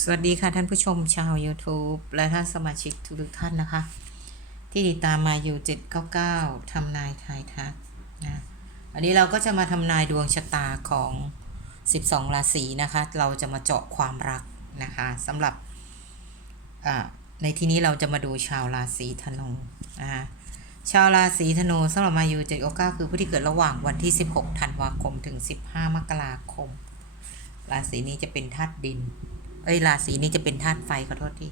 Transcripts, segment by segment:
สวัสดีค่ะท่านผู้ชมชาว YouTube และท่านสมาชิกทุกท่านนะคะ ที่ติดตามมาอยู่ 799ทำนายทายทักนะวันนี้เราก็จะมาทำนายดวงชะตาของ 12 ราศีนะคะ เราจะมาเจาะความรักนะคะสำหรับในที่นี้เราจะมาดูชาวราศีธนูนะคะชาวราศีธนูสำหรับมาอยู่799คือผู้ที่เกิดระหว่างวันที่ 16 ธันวาคมถึง 15 มกราคม ราศีนี้จะเป็นธาตุดิน เอ้ยราศีนี้จะเป็นธาตุไฟขอโทษที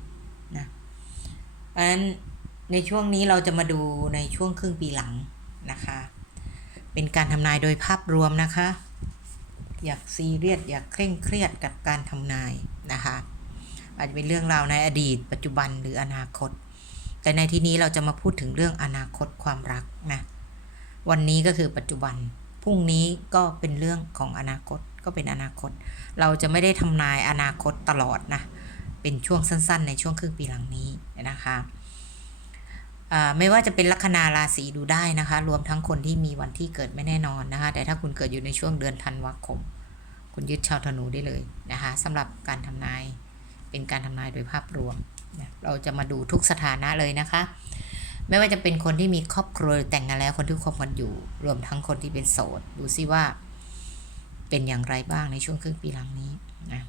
นะเพราะฉะนั้นในช่วงนี้เราจะมาดูในช่วงครึ่งปีหลังนะคะ เป็นการทำนายโดยภาพรวมนะคะ อยากซีเรียสอยากเคร่งเครียดกับการทำนายนะคะ อาจจะเป็นเรื่องราวในอดีต ปัจจุบันหรืออนาคต แต่ในที่นี้เราจะมาพูดถึงเรื่องอนาคตความรักนะ วันนี้ก็คือปัจจุบัน พรุ่งนี้ก็เป็นเรื่องของอนาคต ก็เป็นอนาคต เราจะไม่ได้ทำนายอนาคตตลอดนะ เป็นช่วงสั้นๆ ในช่วงครึ่งปีหลังนี้นะคะไม่ว่าจะเป็นลัคนาราศีดูได้นะคะ รวมทั้งคนที่มีวันที่เกิดไม่แน่นอนนะคะ แต่ถ้าคุณเกิดอยู่ในช่วงเดือนธันวาคม คุณยึดชาวธนูได้เลยนะคะสำหรับการทำนายเป็นการทำนายโดยภาพรวม เราจะมาดูทุกสถานะเลยนะคะ ไม่ว่าจะเป็นคนที่มีครอบครัวแต่งงานแล้วคนที่คบกันอยู่ รวมทั้งคนที่เป็นโสด ดูซิว่า เป็นอย่างไรบ้างในช่วงครึ่งปีหลังนี้นะ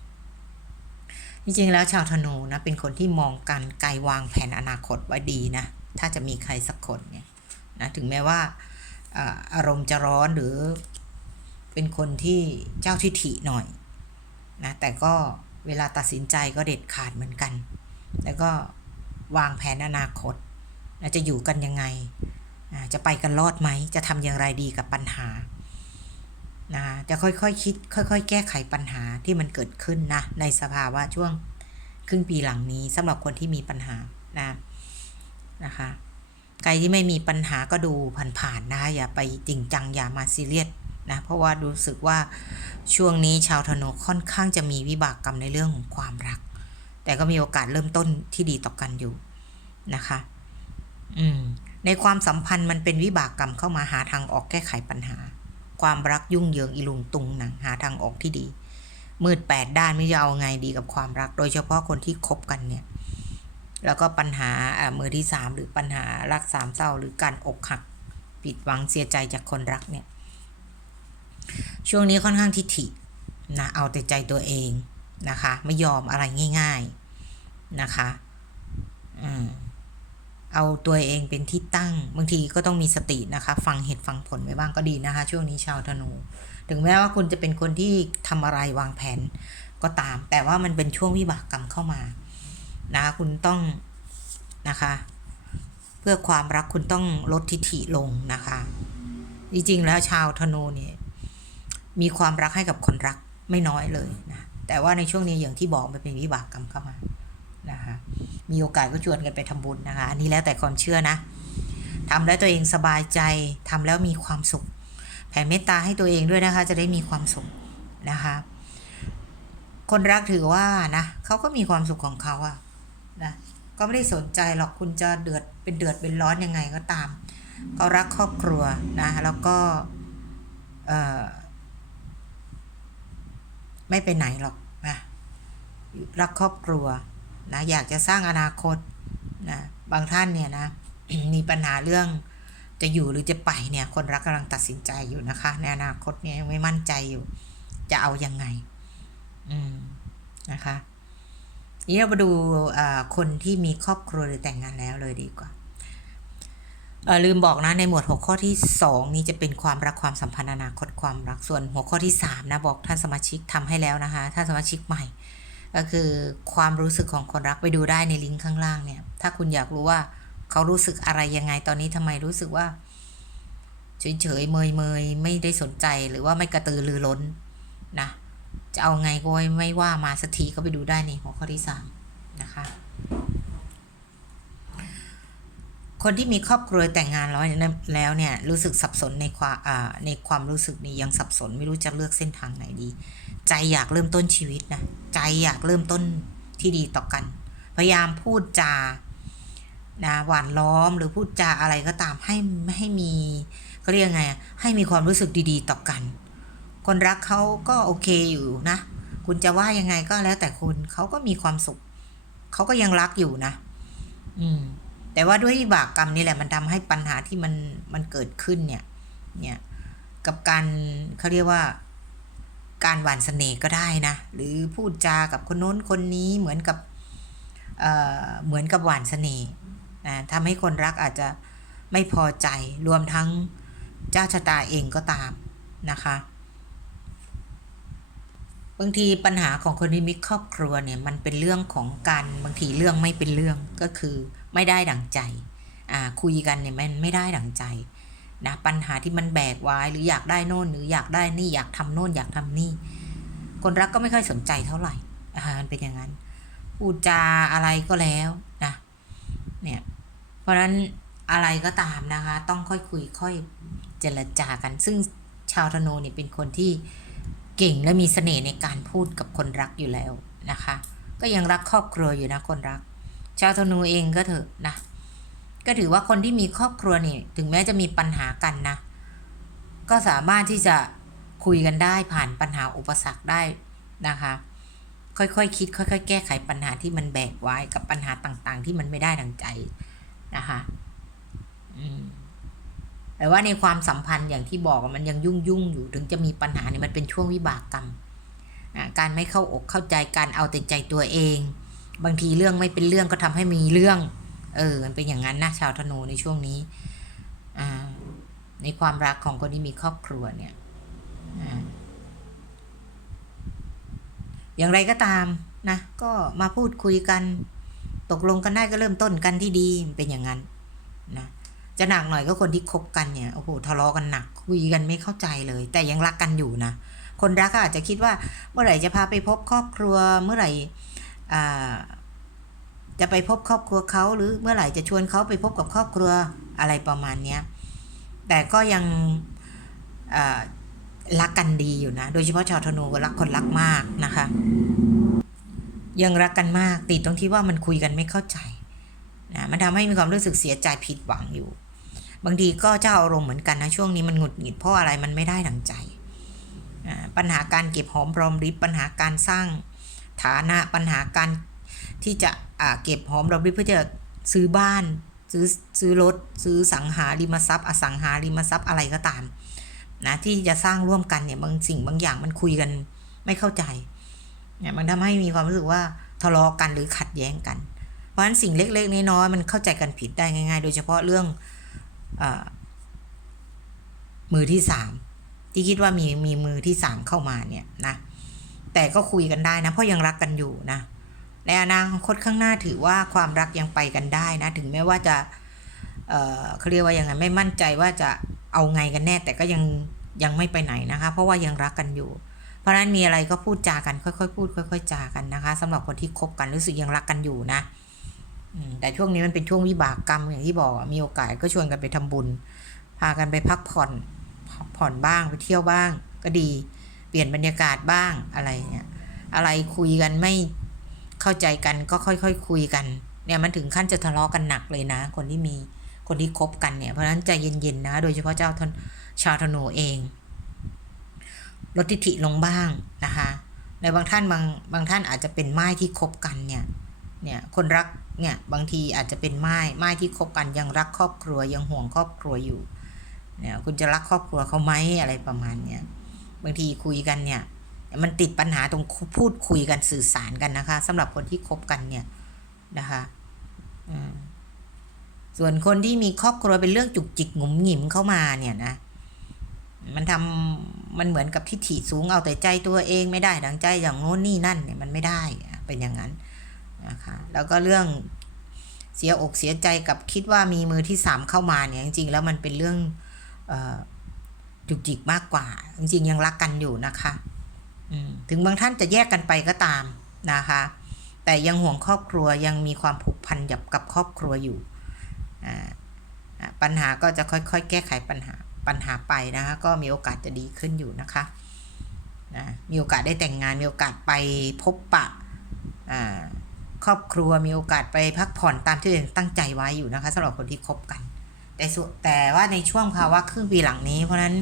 จริงๆแล้วชาวธนูนะเป็นคนที่มองการไกลวางแผนอนาคตไว้ดีนะถ้าจะมีใครสักคนเนี่ยนะถึงแม้ว่าอารมณ์จะร้อนหรือเป็นคนที่เจ้าทิฐิหน่อยนะแต่ก็เวลาตัดสินใจก็เด็ดขาดเหมือนกัน แล้วก็วางแผนอนาคตนะจะอยู่กันยังไง จะไปกันรอดไหม จะทำอย่างไรดีกับปัญหา นะจะค่อยๆคคิด ค่อย ๆ แก้ไขปัญหาที่มันเกิดขึ้นนะในสภาวะช่วงครึ่งปีหลังนี้สำหรับคนที่มีปัญหานะนะคะใครที่ไม่มีปัญหาก็ดูผ่านๆนะคะอย่าไปจริงจังอย่ามาซีเรียสนะเพราะว่ารู้สึกว่าช่วงนี้ชาวธนูค่อนข้างจะมีวิบากกรรมในเรื่องของความรัก แต่ก็มีโอกาสเริ่มต้นที่ดีต่อกันอยู่นะคะอืมในความสัมพันธ์มันเป็นวิบากกรรมเข้ามาหาทางออกแก้ไขปัญหา ความรักยุ่งเหยิงอีลุงตุงหนังหาทางออกที่ดี มืดแปดด้านไม่จะเอาไงดีกับความรัก โดยเฉพาะคนที่คบกันเนี่ย แล้วก็ปัญหาอ่ามือที่สามหรือปัญหารักสามเศร้าหรือการอกหักผิดหวังเสียใจจากคนรักเนี่ย ช่วงนี้ค่อนข้างทิฐินะเอาแต่ใจตัวเองนะคะ ไม่ยอมอะไรง่าย ๆนะคะ อืม เอาตัวเองเป็นที่ตั้ง บางทีก็ต้องมีสตินะคะ ฟังเหตุฟังผลไว้บ้างก็ดีนะคะ ช่วงนี้ชาวธนู ถึงแม้ว่าคุณจะเป็นคนที่ทำอะไรวางแผนก็ตาม แต่ว่ามันเป็นช่วงวิบากกรรมเข้ามานะคะคุณต้องนะคะ เพื่อความรักคุณต้องลดทิฐิลงนะคะ จริงๆแล้วชาวธนูเนี่ยมีความรักให้กับคนรักไม่น้อยเลยนะแต่ว่าในช่วงนี้อย่างที่บอกมันเป็นวิบากกรรมเข้ามา นะคะมีโอกาสก็ชวนกันไปทำบุญนะคะ อันนี้แล้วแต่ความเชื่อนะทำแล้วตัวเองสบายใจทำแล้วมีความสุข แผ่เมตตาให้ตัวเองด้วยนะคะ จะได้มีความสุขนะคะ คนรักถือว่านะเขาก็มีความสุขของเขาอะนะก็ไม่ได้สนใจหรอกคุณจะเดือดเป็นเดือดเป็นร้อนยังไงก็ตามเขารักครอบครัวนะแล้วก็เออไม่ไปไหนหรอกนะรักครอบครัว นะอยากจะสร้างอนาคตนะบางท่านเนี่ยนะมีปัญหาเรื่องจะอยู่หรือจะไปเนี่ยคนรักกำลังตัดสินใจอยู่นะคะ ในอนาคตเนี่ยยังไม่มั่นใจอยู่ จะเอายังไง อืมนะคะนี้เรามาดูคนที่มีครอบครัวหรือแต่งงานแล้วเลยดีกว่าลืมบอกนะในหมวดหัวข้อที่ 2 นี้จะเป็นความรักความสัมพันธ์อนาคตความรักส่วนหัวข้อที่3นะบอกท่านสมาชิกทำให้แล้วนะคะท่านสมาชิกใหม่ ก็คือความรู้สึกของคนรักไปดูได้ในลิงก์ข้างล่างเนี่ย ถ้าคุณอยากรู้ว่าเขารู้สึกอะไรยังไงตอนนี้ทำไมรู้สึกว่า เฉยเฉยเมยเมยไม่ได้สนใจหรือว่าไม่กระตือรือร้นนะจะเอาไงก็ไม่ว่ามาสักทีก็ไปดูได้ในหัวข้อที่สามนะคะ คนที่มีครอบครัวแต่งงานแล้วแล้วเนี่ยรู้สึกสับสนในความในความรู้สึกนี้ยังสับสนไม่รู้จะเลือกเส้นทางไหนดี ใจอยากเริ่มต้นชีวิตนะใจอยากเริ่มต้นที่ดีต่อกัน พยายามพูดจานะหวานล้อมหรือพูดจาอะไรก็ตามให้ให้มีเขาเรียกไงให้มีความรู้สึกดีๆต่อกัน คนรักเขาก็โอเคอยู่นะ คุณจะว่ายังไงก็แล้วแต่คุณเขาก็มีความสุขเขาก็ยังรักอยู่นะ อืม แต่ว่าด้วยบากกรรมนี่แหละมันทำให้ปัญหาที่มันมันเกิดขึ้นเนี่ยเนี่ยกับการเขาเรียกว่าการหวานเสน่ห์ก็ได้นะ หรือพูดจากับคนโน้นคนนี้เหมือนกับเอ่อเหมือนกับหวานเสน่ห์นะทำให้คนรักอาจจะไม่พอใจรวมทั้งเจ้าชะตาเองก็ตามนะคะ บางทีปัญหาของคนที่มีครอบครัวเนี่ยมันเป็นเรื่องของการบางทีเรื่องไม่เป็นเรื่องก็คือไม่ได้ดั่งใจอ่าคุยกันเนี่ยมันไม่ได้ดั่งใจนะปัญหาที่มันแบกไว้หรืออยากได้โน่นหรืออยากได้นี่อยากทำโน่นอยากทำนี่ คนรักก็ไม่ค่อยสนใจเท่าไหร่อ่ามันเป็นอย่างนั้นพูดจาอะไรก็แล้วนะเนี่ยเพราะฉะนั้นอะไรก็ตามนะคะ ต้องค่อยคุยค่อยเจรจากัน ซึ่งชาวธนูเนี่ยเป็นคนที่ เก่งและมีเสน่ห์ในการพูดกับคนรักอยู่แล้วนะคะ ก็ยังรักครอบครัวอยู่นะคนรัก ชาวธนูเองก็เถอะนะ ก็ถือว่าคนที่มีครอบครัวนี่ถึงแม้จะมีปัญหากันนะ ก็สามารถที่จะคุยกันได้ผ่านปัญหาอุปสรรคได้นะคะ ค่อยๆคคิด ค่อย ๆ แก้ไขปัญหาที่มันแบกไว้กับปัญหาต่างๆ ที่มันไม่ได้ดังใจนะคะ แต่ว่าในความสัมพันธ์อย่างที่บอกมันยังยุ่งยุ่งอยู่ถึงจะมีปัญหาเนี่ยมันเป็นช่วงวิบากกรรมอ่าการไม่เข้าอกเข้าใจการเอาแต่ใจตัวเอง บางทีเรื่องไม่เป็นเรื่องก็ทำให้มีเรื่อง เออ มันเป็นอย่างนั้นนะชาวธนูในช่วงนี้อ่าในความรักของคนที่มีครอบครัวเนี่ยอ่าอย่างไรก็ตามนะก็มาพูดคุยกัน ตกลงกันได้ก็เริ่มต้นกันที่ดีเป็นอย่างนั้นนะ จะหนักหน่อยก็คนที่คบกันเนี่ยโอ้โหทะเลาะกันหนักคุยกันไม่เข้าใจเลย แต่ยังรักกันอยู่นะ คนรักก็อาจจะคิดว่าเมื่อไหร่จะพาไปพบครอบครัวเมื่อไหร่จะไปพบครอบครัวเขาหรือเมื่อไหร่จะชวนเขาไปพบกับครอบครัวอะไรประมาณเนี้ยแต่ก็ยังรักกันดีอยู่นะ โดยเฉพาะชาวธนูรักคนรักมากนะคะ ยังรักกันมากติดตรงที่ว่ามันคุยกันไม่เข้าใจนะมันทำให้มีความรู้สึกเสียใจผิดหวังอยู่ บางทีก็เจ้าอารมณ์เหมือนกันนะช่วงนี้มันหงุดหงิดเพราะอะไรมันไม่ได้ดังใจปัญหาการเก็บหอมรอมริบปัญหาการสร้างฐานะปัญหาการที่จะเก็บหอมรอมริบเพื่อจะซื้อบ้าน ซื้อซื้อรถ ซื้อสังหาริมทรัพย์ อสังหาริมทรัพย์อะไรก็ตามนะที่จะสร้างร่วมกันเนี่ยบางสิ่งบางอย่างมันคุยกันไม่เข้าใจเนี่ยมันทำให้มีความรู้สึกว่าทะเลาะกันหรือขัดแย้งกัน เพราะฉะนั้นสิ่งเล็กๆน้อยๆมันเข้าใจกันผิดได้ง่าย ๆ โดยเฉพาะเรื่อง มือที่สามที่คิดว่ามีมีมือที่สามเข้ามาเนี่ยนะแต่ก็คุยกันได้นะ เพราะยังรักกันอยู่นะในอนาคตข้างหน้าถือว่าความรักยังไปกันได้นะ ถึงแม้ว่าจะเอ่อเขาเรียกว่ายังไงไม่มั่นใจว่าจะเอาไงกันแน่ แต่ก็ยังยังไม่ไปไหนนะคะ เพราะว่ายังรักกันอยู่ เพราะฉะนั้นมีอะไรก็พูดจากันค่อยๆพูด ค่อย ๆจากันนะคะสำหรับคนที่คบกันรู้สึกยังรักกันอยู่นะ แต่ช่วงนี้มันเป็นช่วงวิบากกรรมอย่างที่บอกมีโอกาสก็ชวนกันไปทำบุญ พากันไปพักผ่อนผ่อนบ้างไปเที่ยวบ้าง ก็ดี เปลี่ยนบรรยากาศบ้างอะไรเนี่ยอะไรคุยกันไม่เข้าใจกันก็ค่อยๆคคุยกัน เนี่ยมันถึงขั้นจะทะเลาะกันหนักเลยนะ คนที่มีคนที่คบกันเนี่ยเพราะฉะนั้นใจเย็นๆนะ โดยเฉพาะเจ้าทนชาวธนูเองลดทิฐิลงบ้างนะคะในบางท่านบางบางท่านอาจจะเป็นไม้ที่คบกันเนี่ยเนี่ยคนรัก เนี่ยบางทีอาจจะเป็นไม้ไม้ที่คบกันยังรักครอบครัวยังห่วงครอบครัวอยู่เนี่ยคุณจะรักครอบครัวเขาไหมอะไรประมาณเนี้ยบางทีคุยกันเนี่ย มันติดปัญหาตรงพูดคุยกันสื่อสารกันนะคะสำหรับคนที่คบกันเนี่ยนะคะส่วนคนที่มีครอบครัวเป็นเรื่องจุกจิกหงุมหงิมเข้ามาเนี่ยนะมันทำมันเหมือนกับทิฐิสูงเอาแต่ใจตัวเองไม่ได้ดังใจอย่างโน้นนี่นั่นเนี่ยมันไม่ได้เป็นอย่างนั้น นะคะแล้วก็เรื่องเสียอกเสียใจกับคิดว่ามีมือที่สามเข้ามาเนี่ยจริงๆแล้วมันเป็นเรื่องจุกจิกมากกว่า จริงๆยังรักกันอยู่นะคะถึงบางท่านจะแยกกันไปก็ตามนะคะ แต่ยังห่วงครอบครัวยังมีความผูกพันกับครอบครัวอยู่ปัญหาก็จะค่อยๆ แก้ไขปัญหาปัญหาไปนะคะก็มีโอกาสจะดีขึ้นอยู่นะคะนะมีโอกาสได้แต่งงานมีโอกาสไปพบปะอ่า ครอบครัวมีโอกาสไปพักผ่อนตามที่ตัวเองตั้งใจไว้อยู่นะคะสำหรับคนที่คบกัน แต่แต่ว่าในช่วงภาวะครึ่งปีหลังนี้ เพราะนั้น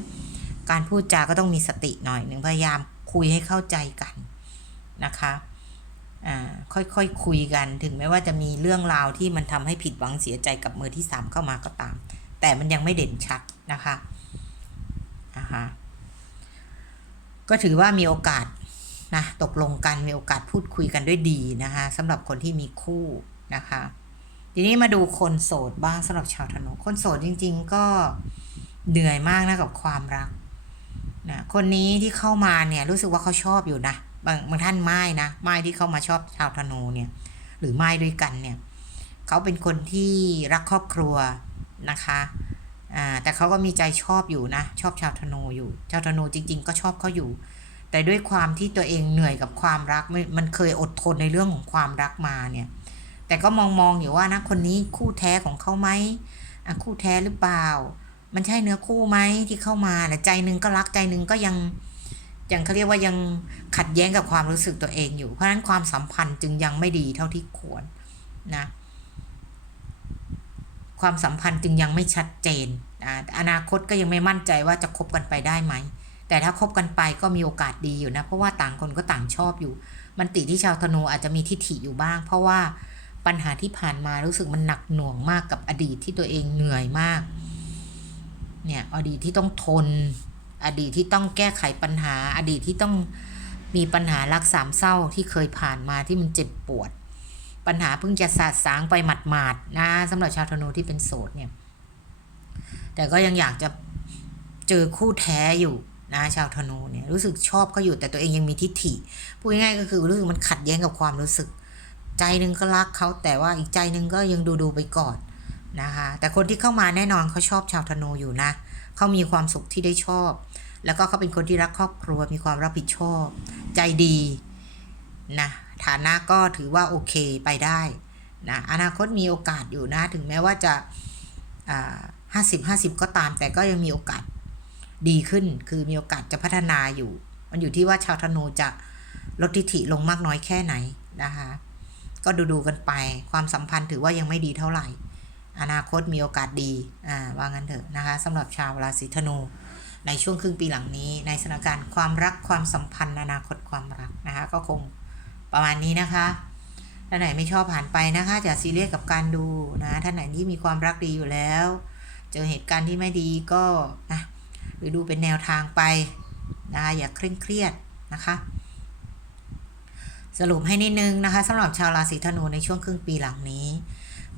การพูดจาก็ต้องมีสติหน่อยหนึ่งพยายามคุยให้เข้าใจกันนะคะอ่าค่อยๆคคุยกันถึงแม้ว่าจะมีเรื่องราวที่มันทำให้ผิดหวังเสียใจกับมือที่สามเข้ามาก็ตาม แต่มันยังไม่เด่นชัดนะคะนะคะก็ถือว่ามีโอกาส นะตกลงกันมีโอกาสพูดคุยกันด้วยดีนะคะสำหรับคนที่มีคู่นะคะ ทีนี้มาดูคนโสดบ้างสำหรับชาวธนูคนโสดจริง ๆ ก็เหนื่อยมากนะกับความรักนะคนนี้ที่เข้ามาเนี่ยรู้สึกว่าเขาชอบอยู่นะบางบางท่านไม่นะไม่ที่เข้ามาชอบชาวธนูเนี่ย หรือไม่ด้วยกันเนี่ยเขาเป็นคนที่รักครอบครัวนะคะแต่เขาก็มีใจชอบอยู่นะ ชอบชาวธนูอยู่ ชาวธนูจริง ๆ ก็ชอบเขาอยู่ แต่ด้วยความที่ตัวเองเหนื่อยกับความรักมันมันเคยอดทนในเรื่องของความรักมาเนี่ย แต่ก็มองมองอยู่ว่านะคนนี้คู่แท้ของเขาไหมคู่แท้หรือเปล่า มันใช่เนื้อคู่ไหมที่เข้ามาแต่ใจหนึ่งก็รักใจหนึ่งก็ยังยังเขาเรียกว่ายังขัดแย้งกับความรู้สึกตัวเองอยู่ เพราะฉะนั้นความสัมพันธ์จึงยังไม่ดีเท่าที่ควรนะความสัมพันธ์จึงยังไม่ชัดเจนอนาคตก็ยังไม่มั่นใจว่าจะคบกันไปได้ไหม แต่ถ้าคบกันไปก็มีโอกาสดีอยู่นะ เพราะว่าต่างคนก็ต่างชอบอยู่ มันติที่ชาวธนูอาจจะมีทิฐิอยู่บ้าง เพราะว่าปัญหาที่ผ่านมารู้สึกมันหนักหน่วงมากกับอดีตที่ตัวเองเหนื่อยมาก เนี่ยอดีตที่ต้องทน อดีตที่ต้องแก้ไขปัญหา อดีตที่ต้องมีปัญหารักสามเศร้าที่เคยผ่านมาที่มันเจ็บปวด ปัญหาเพิ่งจะสาดสางไปหมาดๆนะสำหรับชาวธนูที่เป็นโสดเนี่ย แต่ก็ยังอยากจะเจอคู่แท้อยู่ นะชาวธนูเนี่ยรู้สึกชอบเขาอยู่แต่ตัวเองยังมีทิฏฐิพูดง่ายๆก็คือรู้สึกมันขัดแย้งกับความรู้สึก ใจหนึ่งก็รักเขาแต่ว่าอีกใจหนึ่งก็ยังดูดูไปก่อนนะคะแต่คนที่เข้ามาแน่นอนเขาชอบชาวธนูอยู่นะเขามีความสุขที่ได้ชอบ แล้วก็เขาเป็นคนที่รักครอบครัวมีความรับผิดชอบ ใจดีนะฐานะก็ถือว่าโอเคไปได้นะอนาคตมีโอกาสอยู่นะ ถึงแม้ว่าจะห้าสิบห้าสิบก็ตามแต่ก็ยังมีโอกาส ดีขึ้น คือมีโอกาสจะพัฒนาอยู่ มันอยู่ที่ว่าชาวธนูจะลดทิฐิลงมากน้อยแค่ไหนนะคะ ก็ดูดูกันไปความสัมพันธ์ถือว่ายังไม่ดีเท่าไหร่ อนาคตมีโอกาสดีอ่าว่างั้นเถอะนะคะสำหรับชาวราศีธนูในช่วงครึ่งปีหลังนี้ ในสถานการณ์ความรักความสัมพันธ์ อนาคตความรักนะคะ ก็คงประมาณนี้นะคะท่านไหนไม่ชอบผ่านไปนะคะอย่าซีเรียสกับการดูนะท่านไหนที่มีความรักดีอยู่แล้ว เจอเหตุการณ์ที่ไม่ดีก็นะ หรือดูเป็นแนวทางไปนะคะอย่าเคร่งเครียดนะคะสรุปให้นิดนึงนะคะสำหรับชาวราศีธนูในช่วงครึ่งปีหลังนี้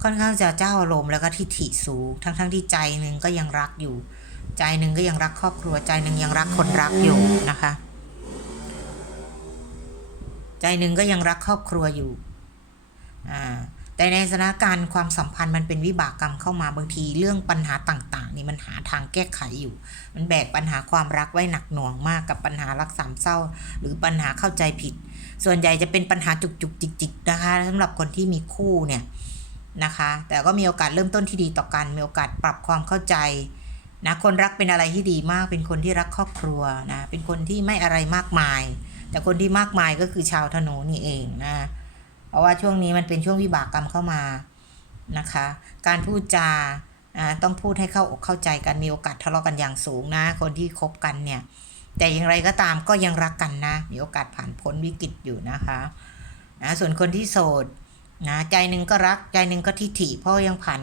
ค่อนข้างจะเจ้าอารมณ์แล้วก็ทิฐิสูง ทั้งๆทที่ใจหนึ่งก็ยังรักอยู่ ใจหนึ่งก็ยังรักครอบครัวใจหนึ่งยังรักคนรักอยู่นะคะ ใจหนึ่งก็ยังรักครอบครัวอยู่อ่า แต่ในสถานการณ์ความสัมพันธ์มันเป็นวิบากกรรมเข้ามาบางทีเรื่องปัญหาต่าง ๆ นี่มันหาทางแก้ไขอยู่ มันแบกปัญหาความรักไว้หนักหน่วงมากกับปัญหารักสามเศร้า หรือปัญหาเข้าใจผิด ส่วนใหญ่จะเป็นปัญหาจุกจุกจิกจิกๆนะคะสำหรับคนที่มีคู่เนี่ยนะคะ แต่ก็มีโอกาสเริ่มต้นที่ดีต่อกันมีโอกาสปรับความเข้าใจนะคนรักเป็นอะไรที่ดีมาก เป็นคนที่รักครอบครัวนะเป็นคนที่ไม่อะไรมากมาย แต่คนที่มากมายก็คือชาวธนูนี่เองนะ เพราะว่าช่วงนี้มันเป็นช่วงวิบากกรรมเข้ามานะคะ การพูดจาต้องพูดให้เข้าอกเข้าใจกันมีโอกาสทะเลาะกันอย่างสูงนะ คนที่คบกันเนี่ย แต่อย่างไรก็ตามก็ยังรักกันนะ มีโอกาสผ่านพ้นวิกฤตอยู่นะคะนะส่วนคนที่โสดนะใจหนึ่งก็รักใจหนึ่งก็ทิฐิเพราะยังผ่าน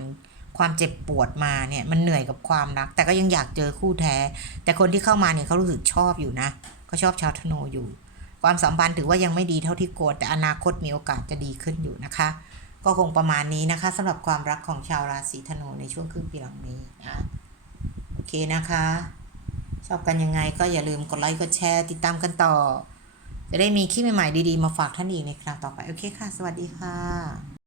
ความเจ็บปวดมาเนี่ยมันเหนื่อยกับความรัก แต่ก็ยังอยากเจอคู่แท้ แต่คนที่เข้ามาเนี่ยเขารู้สึกชอบอยู่นะเขาชอบชาวธนูอยู่ ความสัมพันธ์ถือว่ายังไม่ดีเท่าที่ควรแต่อนาคตมีโอกาสจะดีขึ้นอยู่นะคะ ก็คงประมาณนี้นะคะสำหรับความรักของชาวราศีธนูในช่วงครึ่งปีหลังนี้นะโอเคนะคะ ชอบกันยังไงก็อย่าลืมกดไลค์กดแชร์ติดตามกันต่อ จะได้มีคลิปใหม่ๆดีๆ มาฝากท่านอีกในคราวต่อไป โอเคค่ะ สวัสดีค่ะ